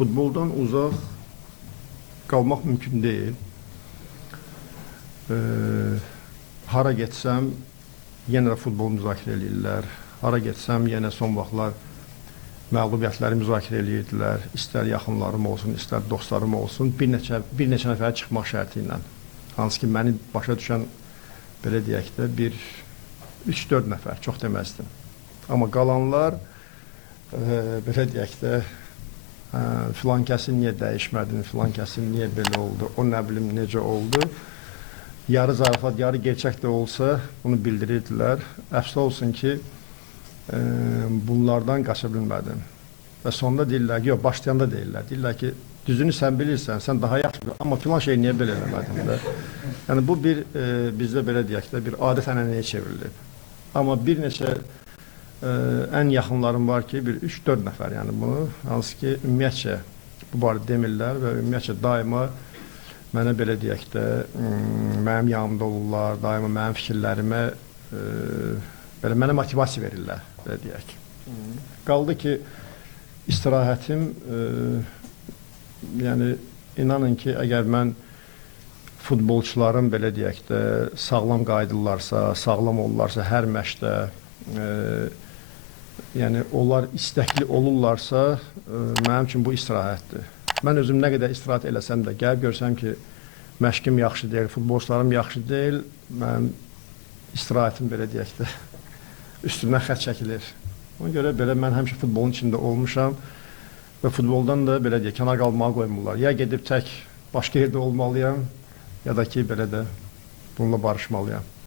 futboldan uzaq qalmaq mümkün deyil. Hara getsəm, yenə də futbol müzakirə edirlər. Hara getsəm, yenə son vaxtlar məğlubiyyətləri müzakirə edirdilər. İstər yaxınlarım olsun, istər dostlarım olsun. Bir neçə nəfər çıxmaq şərti ilə. Hansı ki, məni başa düşən, belə deyək də, 3-4 nəfər, çox deməzdim. Amma qalanlar, belə deyək də, filan kəsin niyə dəyişmədin, filan kəsin niyə belə oldu, o nə bilim necə oldu. Yarı zarafat, yarı gerçək də olsa bunu bildirirdilər. Əfsus olsun ki, bunlardan qaça bilmədim. Və sonunda deyirlər ki, yox, başlayanda deyirlər. Deyirlər ki, düzünü sən bilirsən, sən daha yaxşı bilirsən, amma filan şey niyə belə eləmədin də. Yəni, bu bizdə belə deyək də, bir adət-ənənəyə çevrilib. Amma bir neçə ən yaxınlarım var ki, 3-4 nəfər, yəni bunu, hansı ki, ümumiyyətcə bu barədə demirlər və ümumiyyətcə daima mənə belə deyək də, mənim yanımda olurlar, daima mənim fikirlərimə mənə motivasiya verirlər, belə deyək. Qaldı ki, istirahətim, yəni, inanın ki, əgər mən futbolçuların, belə deyək də, sağlam qayıdırlarsa, sağlam olurlarsa hər məşqdə, yəni, onlar istəkli olurlarsa, mənim üçün bu istirahətdir. Mən özüm nə qədər istirahət eləsəm də, gəlib görsəm ki, məşqim yaxşı deyil, futbolçularım yaxşı deyil, mənim istirahətim, belə deyək də, üstündən xət çəkilir. Ona görə belə mən həmişə futbolun içində olmuşam və futboldan da, belə deyək, kənar qalmağa qoymurlar. Ya gedib tək başqa yerdə olmalıyam, ya da ki, belə də bununla barışmalıyam.